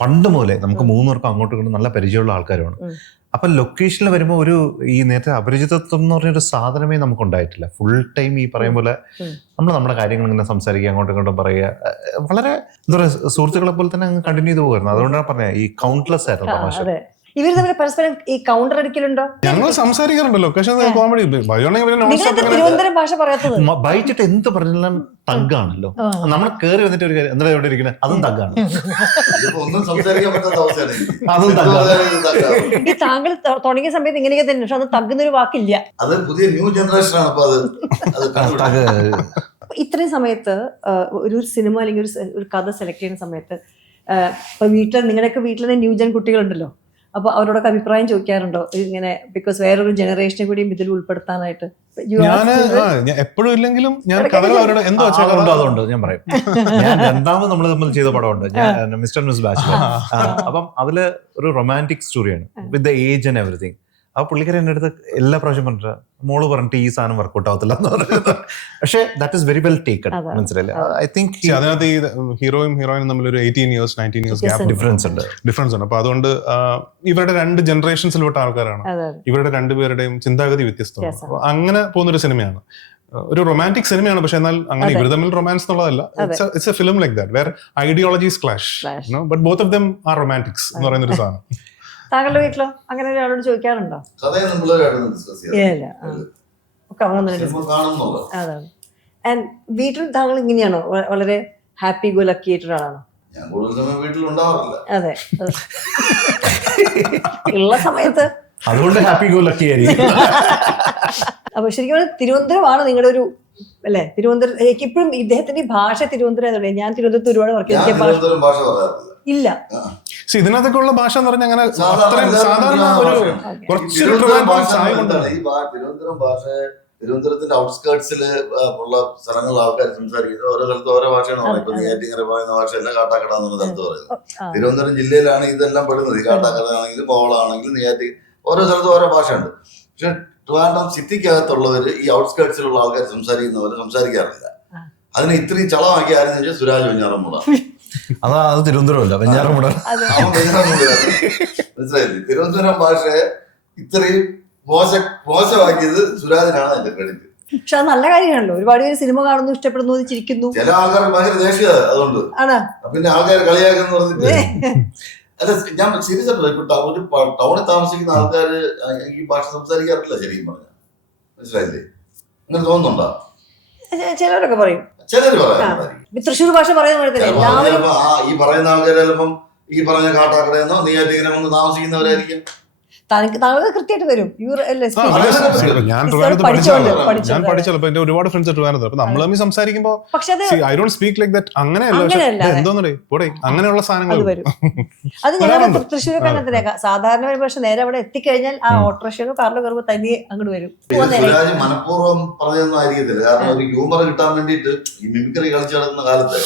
പണ്ട് മുതലേ നമുക്ക് മൂന്നുപേർക്കും അങ്ങോട്ടും ഇങ്ങോട്ടും നല്ല പരിചയമുള്ള ആൾക്കാരുമാണ്. അപ്പൊ ലൊക്കേഷനിൽ വരുമ്പോൾ ഈ നേരത്തെ അപരിചിതത്വം എന്ന് പറഞ്ഞൊരു സാധനമേ നമുക്ക് ഉണ്ടായിട്ടില്ല. ഫുൾ ടൈം ഈ പറയും പോലെ നമ്മുടെ കാര്യങ്ങൾ ഇങ്ങനെ സംസാരിക്കുക, അങ്ങോട്ടും ഇങ്ങോട്ടും പറയുക, വളരെ എന്താ പറയുക, സുഹൃത്തുക്കളെ പോലെ തന്നെ കണ്ടിന്യൂ ചെയ്ത് പോകുമായിരുന്നു. അതുകൊണ്ടാണ് പറഞ്ഞത് ഈ കൗണ്ട്ലെസ് ആയിരുന്നു തമാശ. ഇവർ തമ്മിൽ പരസ്പരം ഈ കൗണ്ടർ അടിക്കലുണ്ടോ? ഞങ്ങൾ സംസാരിക്കാറുണ്ട്. ലൊക്കേഷൻ കോമഡി തിരുവനന്തപുരം ഭാഷ പറയാത്തത് ബൈച്ചിട്ട് എന്ത് പറഞ്ഞാലും തഗ്ഗാണല്ലോ. നമ്മൾ കേറി വന്നിട്ട് ഒരു കാര്യം എന്താ എവിടെ ഇരിക്കുന്നത്, അതും തഗ്ഗാണ്. അതും തഗ്ഗാണ്. ഈ താങ്കൾ തുടങ്ങിയ സമയത്ത് ഇങ്ങനെയൊക്കെ തന്നെ, പക്ഷെ അത് തഗ്ഗുന്നൊരു വാക്കില്ല. അത് പുതിയ ന്യൂ ജനറേഷൻ ആണ്. ഇത്രയും സമയത്ത് ഒരു സിനിമ അല്ലെങ്കിൽ ഒരു കഥ സെലക്ട് ചെയ്യുന്ന സമയത്ത് ഇപ്പൊ നിങ്ങളുടെയൊക്കെ വീട്ടിൽ ന്യൂ ജൻ കുട്ടികളുണ്ടല്ലോ, അപ്പൊ അവരോടൊക്കെ അഭിപ്രായം ചോദിക്കാറുണ്ടോ ഇങ്ങനെ? ബിക്കോസ് വേറൊരു ജനറേഷനെ കൂടിയും ഇതിൽ ഉൾപ്പെടുത്താനായിട്ട്. എപ്പോഴും ഇല്ലെങ്കിലും ഞാൻ കഥകൾ അവരോട് എന്തോ അതുകൊണ്ട് ഞാൻ പറയും. ഞാൻ രണ്ടാമത് നമ്മൾ തമ്മിൽ ചെയ്ത പടമുണ്ട്, ഞാൻ മിസ്റ്റർ മിസ് ബാച്ചിലർ. അപ്പം അതില് ഒരു റൊമാൻറ്റിക് സ്റ്റോറിയാണ് with the age and everything. ആ പുള്ളിക്കാരൻ എൻ്റെ അടുത്ത് എല്ലാ പ്രാവശ്യം പറഞ്ഞിട്ട് മോള് പറഞ്ഞിട്ട് ഈ സാധനം വർക്കൗട്ട് ആവത്തില്ല എന്ന് പറയുന്നത്. പക്ഷേ that is very well taken. മനസ്സിലായില്ലേ? ഐ തിങ്ക് അതിനകത്ത് ഈ ഹീറോയും തമ്മിൽ ഒരു 18 years 19 years ഗ്യാപ്പ് ഡിഫറൻസ് ഉണ്ട്. അപ്പൊ അതുകൊണ്ട് ഇവരുടെ രണ്ട് ജനറേഷൻസിൽപ്പെട്ട ആൾക്കാരാണ്. ഇവരുടെ രണ്ടുപേരുടെയും ചിന്താഗതി വ്യത്യസ്തമാണ്. അപ്പൊ അങ്ങനെ പോകുന്നൊരു സിനിമയാണ്, ഒരു റൊമാൻറ്റിക് സിനിമയാണ്. പക്ഷെ എന്നാൽ അങ്ങനെ ഇവർ തമ്മിൽ റൊമാൻസ് എന്നുള്ളതല്ല. It's a film like that where ideologies clash, but both of them are romantics എന്ന് പറയുന്ന ഒരു സാധനം. താങ്കളുടെ വീട്ടിലോ അങ്ങനെ ഒരാളോട് ചോദിക്കാറുണ്ടോ? അതാണ്. ആൻഡ് വീട്ടിൽ താങ്കൾ ഇങ്ങനെയാണോ, വളരെ ഹാപ്പി ഗോ ലക്കി ആയിട്ടൊരാളാണോ? അതെ, ഉള്ള സമയത്ത് അതുകൊണ്ട് ഹാപ്പി ഗോ ലക്കി ആയിരിക്കും. അപ്പൊ ശരിക്കും തിരുവനന്തപുരമാണ് നിങ്ങളുടെ ഒരു അല്ലെ? തിരുവനന്തപുരം എനിക്ക് ഇപ്പോഴും ഇദ്ദേഹത്തിന്റെ ഈ ഭാഷ തിരുവനന്തപുരം. ഞാൻ തിരുവനന്തപുരത്ത് ഒരുപാട് വർക്ക് ഞാൻ ചെയ്ത ഭാഷ തിരുവനന്തപുരം ഭാഷ പറയാറില്ല. ഇല്ല. ഇതിനകത്തൊക്കെ ഉള്ള ഭാഷ എന്ന് പറഞ്ഞാൽ അങ്ങനെ അത്രയും സാധാരണ ഒരു കുറച്ച് തിരുവനന്തപുരം ഭാഷ എന്താണ്? ഈ തിരുവനന്തപുരം ഭാഷ തിരുവനന്തപുരത്തിന്റെ ഔട്ട്സ്കേർട്സിൽ ഉള്ള സ്ഥലങ്ങളിൽ ആൾക്കാർ സംസാരിക്കുന്നത് ഓരോ സ്ഥലത്ത് ഓരോ ഭാഷയാണ് പറയുന്നത്. ഇപ്പൊ നെയ്യാറ്റിൻകര പറയുന്ന ഭാഷയല്ല കാട്ടാക്കട എന്നുള്ള സ്ഥലത്ത് പറയുന്നത്. തിരുവനന്തപുരം ജില്ലയിലാണ് ഇതെല്ലാം പെടുന്നത്. ഈ കാട്ടാക്കട ആണെങ്കിലും കോവളാണെങ്കിലും നെയ്യാറ്റി ഓരോ സ്ഥലത്തും ഓരോ ഭാഷയുണ്ട്. പക്ഷെ ട്രിവാൻഡ്രം സിറ്റിക്കകത്തുള്ളവർ ഈ ഔട്ട്സ്കേർട്സിലുള്ള ആൾക്കാർ സംസാരിക്കുന്ന പോലെ സംസാരിക്കാറില്ല. അതിനെ ഇത്രയും ചളമാക്കി ആരെന്ന് വെച്ചാൽ സുരാജ് വെഞ്ഞാറമ്മൂട. അത് തിരുവനന്തപുരമല്ല, വെഞ്ഞാറമൂട്. അവൻ വെഞ്ഞാറമ്മൂടാണ്. മനസ്സിലായില്ലേ? തിരുവനന്തപുരം ഭാഷയെ ഇത്രയും മോശമാക്കിയത് സുരാജിനാണ് എന്റെ ക്രെഡിറ്റ്. പക്ഷെ അത് നല്ല കാര്യമാണല്ലോ. ഒരുപാട് പേര് സിനിമ കാണുന്നു, ഇഷ്ടപ്പെടുന്നു, ചിരിക്കുന്നു. ചില ആൾക്കാർക്ക് ഭയങ്കര ദേഷ്യ അതുകൊണ്ട്. പിന്നെ ആൾക്കാർ കളിയാക്കെന്ന് പറഞ്ഞിട്ട് അല്ല, ഞാൻ സീരിയസ് ആയിട്ട് ഇപ്പൊ ടൗണിൽ താമസിക്കുന്ന ആൾക്കാർ ഈ ഭാഷ സംസാരിക്കാറില്ല ശരിക്കും പറഞ്ഞാൽ. മനസ്സിലായില്ലേ? അങ്ങനെ തോന്നുന്നുണ്ടോ? ചിലരൊക്കെ പറയും. ചിലര് പറയാം. തൃശ്ശൂർ ഭാഷ പറയുന്ന ഈ പറയുന്ന ആൾക്കാർ ചിലപ്പം ഈ പറഞ്ഞ കാട്ടാക്കടയെന്നോ നെയ്യാറ്റിൻകര വന്ന് താമസിക്കുന്നവരായിരിക്കും. താങ്കൾ കൃത്യമായിട്ട് വരും. ഞാൻ പഠിച്ചല്ലോ. എന്റെ ഒരുപാട് ഫ്രണ്ട്സ് ട്രിവാൻഡ്രത്ത്. അപ്പൊ നമ്മൾ തമ്മിൽ സംസാരിക്കുമ്പോ I don't speak like that. അങ്ങനെയല്ല, എന്തോന്നേ പോടെ അങ്ങനെയുള്ള സാധനങ്ങൾ വരും. അത് ഞങ്ങൾ തൃശ്ശൂരൊക്കെ അങ്ങനെ സാധാരണ ഒരു പക്ഷെ നേരെ അവിടെ എത്തിക്കഴിഞ്ഞാൽ ആ ഓട്ടോറിക്ഷയോ കാറിലോ കയറുമ്പോൾ തനിയെ അങ്ങോട്ട് വരും. സുരാജ് മനഃപൂർവ്വം പറഞ്ഞതൊന്നും ആയിരിക്കത്തില്ല. കാരണം ഒരു ഹ്യൂമർ കിട്ടാൻ വേണ്ടിയിട്ട് ഈ മിമിക്രി കളിച്ചു നടക്കുന്ന കാലത്ത്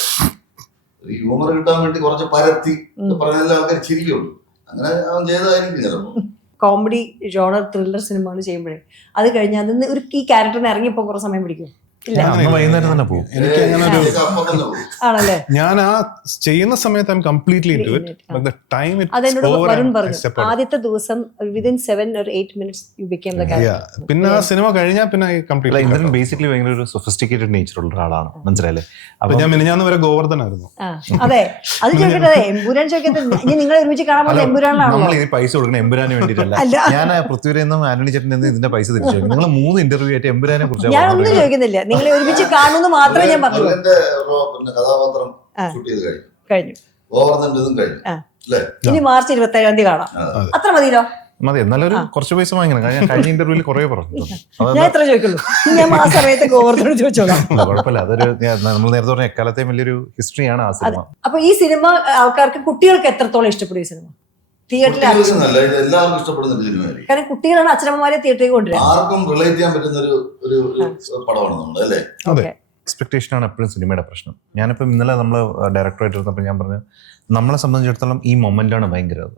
ഒരു ഹ്യൂമർ കിട്ടാൻ വേണ്ടി കുറച്ച് പരത്തി പറഞ്ഞാലും ആൾക്കാർ ചിരിക്കുള്ളൂ. അങ്ങനെ അവൻ ചെയ്തതായിരിക്കും ചിലപ്പോ. കോമഡി ജോണർ ത്രില്ലർ സിനിമകൾ ചെയ്യുമ്പോഴേ അത് കഴിഞ്ഞാൽ അതിന് ഒരു ഈ ക്യാരക്ടറിന് ഇറങ്ങിപ്പോ കുറെ സമയം പിടിക്കും. വൈകുന്നേരം തന്നെ പോകും. എനിക്ക് അങ്ങനെ ഒരു ആണല്ലേ? ഞാൻ ആ ചെയ്യുന്ന സമയത്ത് I'm completely into it. But the time അതെന്നോട് വരുൺ പറഞ്ഞു ആദ്യത്തെ ദിവസം within 7 or 8 minutes you became the character. പിന്നെ ആ സിനിമ കഴിഞ്ഞാൽ പിന്നെ കംപ്ലീറ്റ്ലി ഇന്ദ്രൻ ബേസിക്കലി ഭയങ്കര ഒരു സൊഫിസ്റ്റിക്കേറ്റഡ് നേച്ചർ ഉള്ള ഒരാളാണ്. മനസ്സിലായില്ലേ? അപ്പൊ ഞാൻ മിനിഞ്ഞാന്ന് വരെ ഗോവർദ്ധനായിരുന്നു. അതെ, അത് ചോദിക്കട്ടെ. എമ്പുരാൻ ചോദിക്കട്ടെ, നിങ്ങളെ ഒരുമിച്ച് കാണാൻ പോകുന്ന എമ്പുരാനാണോ? നമ്മൾ ഈ പൈസ കൊടുക്കണം എമ്പുരാന് വേണ്ടിയിട്ടല്ല. ഞാൻ പൃഥ്വിയിൽ നിന്നും ആന്റണി ചേട്ടൻ ഇതിന്റെ പൈസ തിരിച്ചു. നിങ്ങൾ 3 ഇന്റർവ്യൂ ആയിട്ട് എമ്പുരാനെ കുറിച്ച് ഞാൻ ഒന്നും ചോദിക്കുന്നില്ല. നിങ്ങളെ ഒരുമിച്ച് കാണുന്നു മാത്രമേ ഞാൻ പറഞ്ഞു. കഥാപാത്രം ഷൂട്ട് ചെയ്ത് കഴിഞ്ഞു. ഇനി മാർച്ച് 27 കാണാം. അത്ര മതിയല്ലോ. മതി. എന്നാലും കുറച്ച് പൈസ വാങ്ങിക്കണം. കഴിഞ്ഞ ഇന്റർവ്യൂവിൽ കുറെ പറഞ്ഞു. ഞാൻ എത്ര ചോദിക്കുള്ളൂ? ഞാൻ ആ സമയത്ത് ഗോവർദ്ധനോട് ചോദിച്ചോളാം. കുഴപ്പമില്ല. അതൊരു നമ്മൾ നേരത്തെ പറഞ്ഞ എക്കാലത്തെയും വലിയൊരു ഹിസ്റ്ററിയാണ് ആ സിനിമ. അപ്പൊ ഈ സിനിമ ആൾക്കാർക്ക്, കുട്ടികൾക്ക് എത്രത്തോളം ഇഷ്ടപ്പെടും ഈ സിനിമ? തിയേറ്ററിൽ എല്ലാവർക്കും ഇഷ്ടപ്പെടുന്ന സിനിമയായിരിക്കും. കാരണം കുട്ടികളാണ് അച്ഛനമ്മമാരെ തിയേറ്ററിൽ കൊണ്ടുവരുന്നത്. ആർക്കും റിലേറ്റ് ചെയ്യാൻ പറ്റുന്ന ഒരു പടമാണ് നമ്മുടെ, അല്ലേ? എക്സ്പെക്ടേഷൻ ആണ് എപ്പോഴും സിനിമയുടെ പ്രശ്നം. ഞാനിപ്പം ഇന്നലെ നമ്മൾ ഡയറക്ടറായിട്ട് ഇരുന്നപ്പോൾ ഞാൻ പറഞ്ഞു, നമ്മളെ സംബന്ധിച്ചിടത്തോളം ഈ മൊമെന്റാണ് ഭയങ്കര.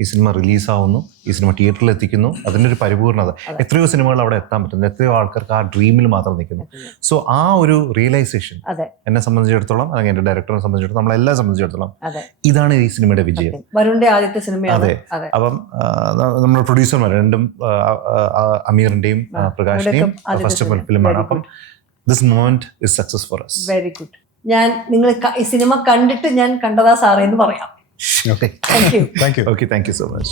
ഈ സിനിമ റിലീസാവുന്നു, ഈ സിനിമ തിയേറ്ററിൽ എത്തിക്കുന്നു, അതിൻ്റെ ഒരു പരിപൂർണത. എത്രയോ സിനിമകൾ അവിടെ എത്താൻ പറ്റുന്നു, എത്രയോ ആൾക്കാർക്ക് ആ ഡ്രീമിൽ മാത്രം നിൽക്കുന്നു. സോ ആ ഒരു റിയലൈസേഷൻ എന്നെ സംബന്ധിച്ചിടത്തോളം, അല്ലെങ്കിൽ എൻ്റെ ഡയറക്ടറിനെ സംബന്ധിച്ചിടത്തോളം, നമ്മളെല്ലാം സംബന്ധിച്ചിടത്തോളം ഇതാണ് ഈ സിനിമയുടെ വിജയം. വരുണിന്റെ ആദ്യത്തെ സിനിമയാണ്. അതെ. അപ്പം നമ്മുടെ പ്രൊഡ്യൂസർമാർ രണ്ടും, അമീറിന്റെയും പ്രകാശിന്റെയും ഫസ്റ്റ് ഫിലിമാണ്. അപ്പം this moment is success four us. Very good. ഞാൻ നിങ്ങൾ ഈ സിനിമ കണ്ടിട്ട് ഞാൻ കണ്ടതാ സാറേ എന്ന് പറയാം. Okay. Thank you. Thank you. Okay, thank you so much.